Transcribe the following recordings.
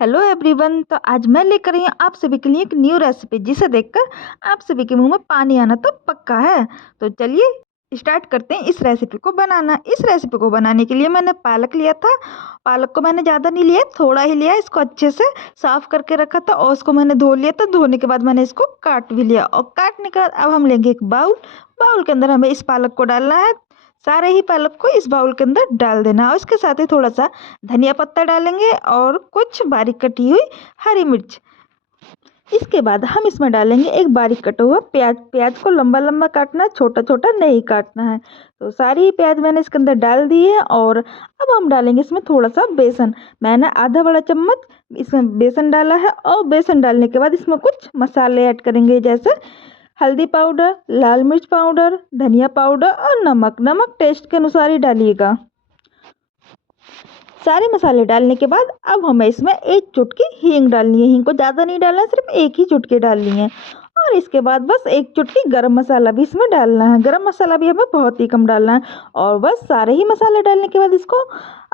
Hello everyone. तो आज मैं लेकर आई हूँ आप सभी के लिए एक न्यू रेसिपी जिसे देखकर आप सभी के मुंह में पानी आना तो पक्का है। तो चलिए स्टार्ट करते हैं इस रेसिपी को बनाना। इस रेसिपी को बनाने के लिए मैंने पालक लिया था। पालक को मैंने ज़्यादा नहीं लिया, थोड़ा ही लिया। इसको अच्छे से साफ करके रखा था और उसको मैंने धो लिया था। धोने के बाद मैंने इसको काट भी लिया और काटने के बाद अब हम लेंगे एक बाउल। बाउल के अंदर हमें इस पालक को डालना है। सारे ही पालक को इस बाउल के अंदर डाल देना और उसके साथ ही थोड़ा सा धनिया पत्ता डालेंगे और कुछ बारीक कटी हुई हरी मिर्च। इसके बाद हम इसमें डालेंगे एक बारीक कटा हुआ प्याज। प्याज को लंबा लंबा काटना है, छोटा छोटा नहीं काटना है। तो सारी प्याज मैंने इसके अंदर डाल दी है और अब हम डालेंगे इसमें थोड़ा सा बेसन। मैंने आधा बड़ा चम्मच इसमें बेसन डाला है और बेसन डालने के बाद इसमें कुछ मसाले ऐड करेंगे, जैसे हल्दी पाउडर, लाल मिर्च पाउडर, धनिया पाउडर और नमक। नमक टेस्ट के अनुसार ही डालिएगा। सारे मसाले डालने के बाद अब हमें इसमें एक चुटकी हींग डालनी है। हींग को ज़्यादा नहीं डालना है, सिर्फ एक ही चुटकी डालनी है। और इसके बाद बस एक चुटकी गरम मसाला भी इसमें डालना है। गरम मसाला भी हमें बहुत ही कम डालना है। और बस सारे ही मसाले डालने के बाद इसको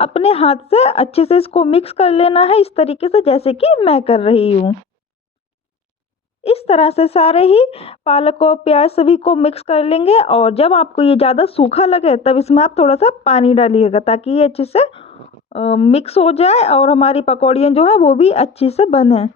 अपने हाथ से अच्छे से इसको मिक्स कर लेना है, इस तरीके से जैसे कि मैं कर रही हूँ। इस तरह से सारे ही पालक और प्याज सभी को मिक्स कर लेंगे। और जब आपको ये ज़्यादा सूखा लगे तब इसमें आप थोड़ा सा पानी डालिएगा, ताकि ये अच्छे से मिक्स हो जाए और हमारी पकौड़ियाँ जो है वो भी अच्छे से बने।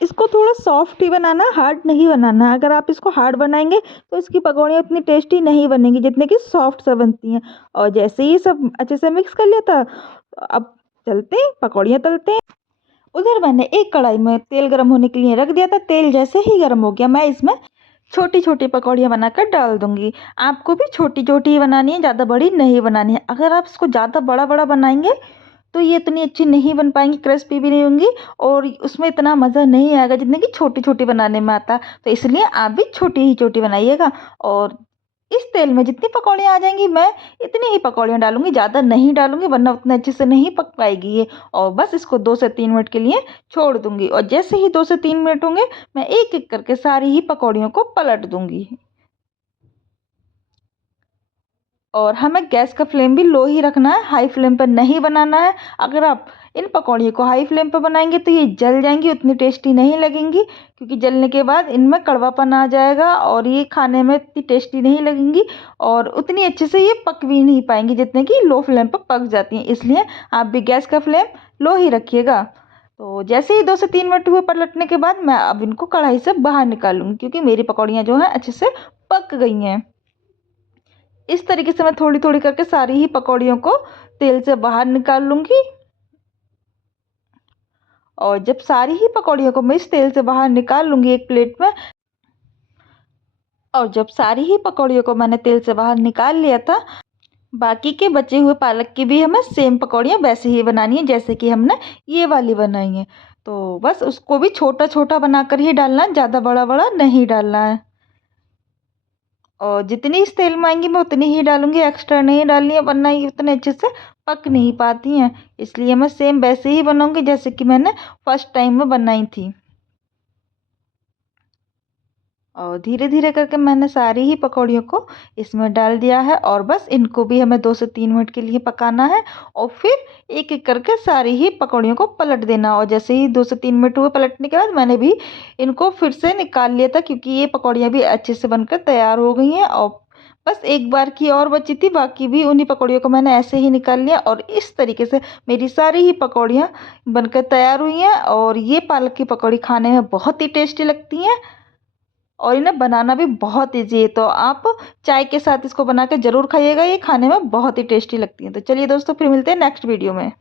इसको थोड़ा सॉफ्ट ही बनाना, हार्ड नहीं बनाना है। अगर आप इसको हार्ड बनाएंगे तो इसकी पकौड़ियाँ उतनी टेस्टी नहीं बनेंगी जितने कि सॉफ्ट से बनती हैं। और जैसे ही सब अच्छे से मिक्स कर लिया था, अब चलते हैं पकौड़ियाँ तलते हैं। उधर मैंने एक कढ़ाई में तेल गर्म होने के लिए रख दिया था। तेल जैसे ही गर्म हो गया, मैं इसमें छोटी छोटी पकौड़ियाँ बनाकर डाल दूंगी। आपको भी छोटी छोटी ही बनानी है, ज़्यादा बड़ी नहीं बनानी है। अगर आप इसको ज़्यादा बड़ा बड़ा बनाएंगे तो ये इतनी अच्छी नहीं बन पाएंगी, क्रिस्पी भी नहीं होंगी और उसमें इतना मज़ा नहीं आएगा जितने कि छोटी छोटी बनाने में आता। तो इसलिए आप भी छोटी ही छोटी बनाइएगा। और इस तेल में जितनी पकौड़ियाँ आ जाएंगी मैं इतनी ही पकौड़ियाँ डालूंगी, ज़्यादा नहीं डालूंगी वरना उतने अच्छे से नहीं पक पाएगी ये। और बस इसको 2 से 3 मिनट के लिए छोड़ दूंगी। और जैसे ही 2 से 3 मिनट होंगे, मैं एक एक करके सारी ही पकौड़ियों को पलट दूंगी। और हमें गैस का फ्लेम भी लो ही रखना है, हाई फ्लेम पर नहीं बनाना है। अगर आप इन पकौड़ियों को हाई फ्लेम पर बनाएंगे तो ये जल जाएंगी, उतनी टेस्टी नहीं लगेंगी, क्योंकि जलने के बाद इनमें कड़वापन आ जाएगा और ये खाने में इतनी टेस्टी नहीं लगेंगी और उतनी अच्छे से ये पक भी नहीं पाएंगी जितने कि लो फ्लेम पर पक जाती हैं। इसलिए आप भी गैस का फ्लेम लो ही रखिएगा। तो जैसे ही 2 से 3 मिनट हुए पलटने के बाद मैं अब इनको कढ़ाई से बाहर निकालूंगी, क्योंकि मेरी पकौड़ियाँ जो हैं अच्छे से पक गई हैं। इस तरीके से मैं थोड़ी थोड़ी करके सारी ही पकौड़ियों को तेल से बाहर निकाल लूंगी। और जब सारी ही पकौड़ियों को मैं इस तेल से बाहर निकाल लूंगी एक प्लेट में, और जब सारी ही पकौड़ियों को मैंने तेल से बाहर निकाल लिया था, बाकी के बचे हुए पालक की भी हमें सेम पकौड़ियाँ वैसे ही बनानी है जैसे कि हमने ये वाली बनाई है। तो बस उसको भी छोटा छोटा बनाकर ही डालना है, ज़्यादा बड़ा बड़ा नहीं डालना है। और जितनी इस तेल में आएंगी मैं उतनी ही डालूंगी, एक्स्ट्रा नहीं डालनी है वरना ये उतने अच्छे से पक नहीं पाती हैं। इसलिए मैं सेम वैसे ही बनाऊंगी जैसे कि मैंने फर्स्ट टाइम में बनाई थी। और धीरे धीरे करके मैंने सारी ही पकौड़ियों को इसमें डाल दिया है और बस इनको भी हमें 2 से 3 मिनट के लिए पकाना है। और फिर एक एक करके सारी ही पकौड़ियों को पलट देना। और जैसे ही 2 से 3 मिनट हुए पलटने के बाद मैंने भी इनको फिर से निकाल लिया था, क्योंकि ये पकौड़ियाँ भी अच्छे से बनकर तैयार हो गई हैं। और बस एक बार की और बची थी, बाकी भी उन्हीं पकौड़ियों को मैंने ऐसे ही निकाल लिया। और इस तरीके से मेरी सारी ही पकौड़ियाँ बनकर तैयार हुई हैं। और ये पालक की पकौड़ी खाने में बहुत ही टेस्टी लगती हैं और इन्हें बनाना भी बहुत ईजी है। तो आप चाय के साथ इसको बना के ज़रूर खाइएगा, ये खाने में बहुत ही टेस्टी लगती है। तो चलिए दोस्तों, फिर मिलते हैं नेक्स्ट वीडियो में।